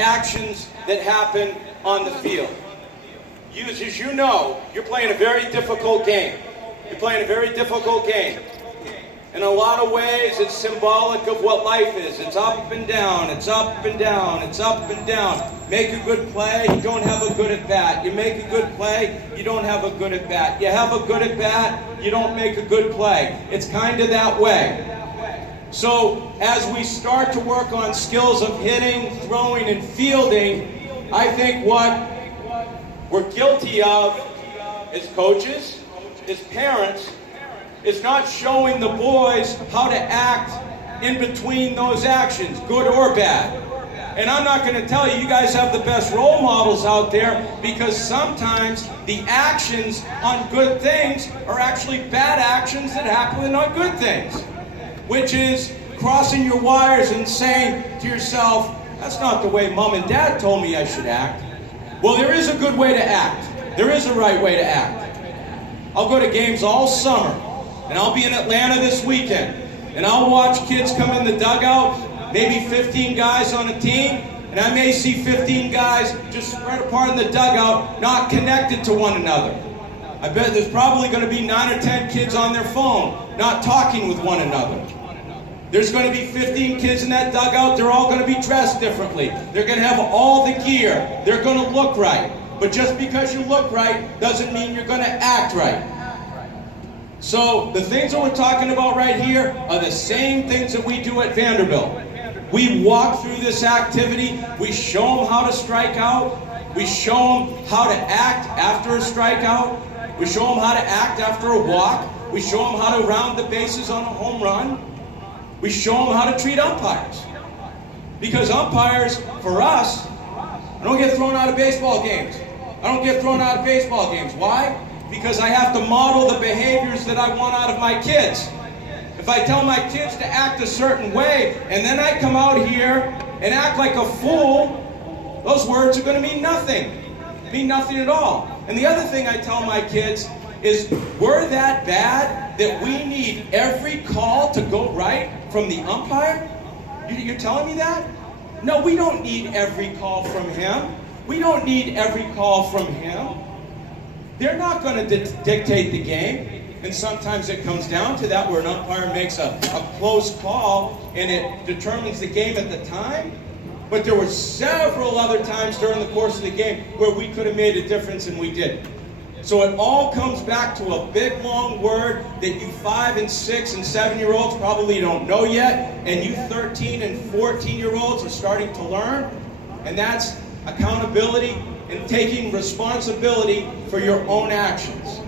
actions that happen on the field. As you know, you're playing a very difficult game. You're playing a very difficult game. In a lot of ways, it's symbolic of what life is. It's up and down, it's up and down, it's up and down. Make a good play, you don't have a good at bat. You make a good play, you don't have a good at bat. You have a good at bat, you don't make a good play. It's kind of that way. So as we start to work on skills of hitting, throwing, and fielding, I think what we're guilty of as coaches, as parents, is not showing the boys how to act in between those actions, good or bad. And I'm not going to tell you, you guys have the best role models out there, because sometimes the actions on good things are actually bad actions that happen on good things. Which is crossing your wires and saying to yourself, that's not the way mom and dad told me I should act. Well, there is a good way to act. There is a right way to act. I'll go to games all summer, and I'll be in Atlanta this weekend, and I'll watch kids come in the dugout, maybe 15 guys on a team, and I may see 15 guys just spread apart in the dugout, not connected to one another. I bet there's probably going to be 9 or 10 kids on their phone, not talking with one another. There's going to be 15 kids in that dugout. They're all going to be dressed differently. They're going to have all the gear. They're going to look right. But just because you look right doesn't mean you're going to act right. So the things that we're talking about right here are the same things that we do at Vanderbilt. We walk through this activity. We show them how to strike out. We show them how to act after a strikeout. We show them how to act after a walk. We show them how to round the bases on a home run. We show them how to treat umpires. Because umpires, for us, I don't get thrown out of baseball games. I don't get thrown out of baseball games. Why? Because I have to model the behaviors that I want out of my kids. If I tell my kids to act a certain way, and then I come out here and act like a fool, those words are going to mean nothing. Mean nothing at all. And the other thing I tell my kids is, we're that bad that we need every call to go right from the umpire? You're telling me that? No, we don't need every call from him. We don't need every call from him. They're not going to dictate the game. And sometimes it comes down to that, where an umpire makes a close call and it determines the game at the time. But there were several other times during the course of the game where we could have made a difference, and we didn't. So it all comes back to a big, long word that you 5 and 6 and 7-year-olds probably don't know yet, and you 13 and 14-year-olds are starting to learn, and that's accountability and taking responsibility for your own actions.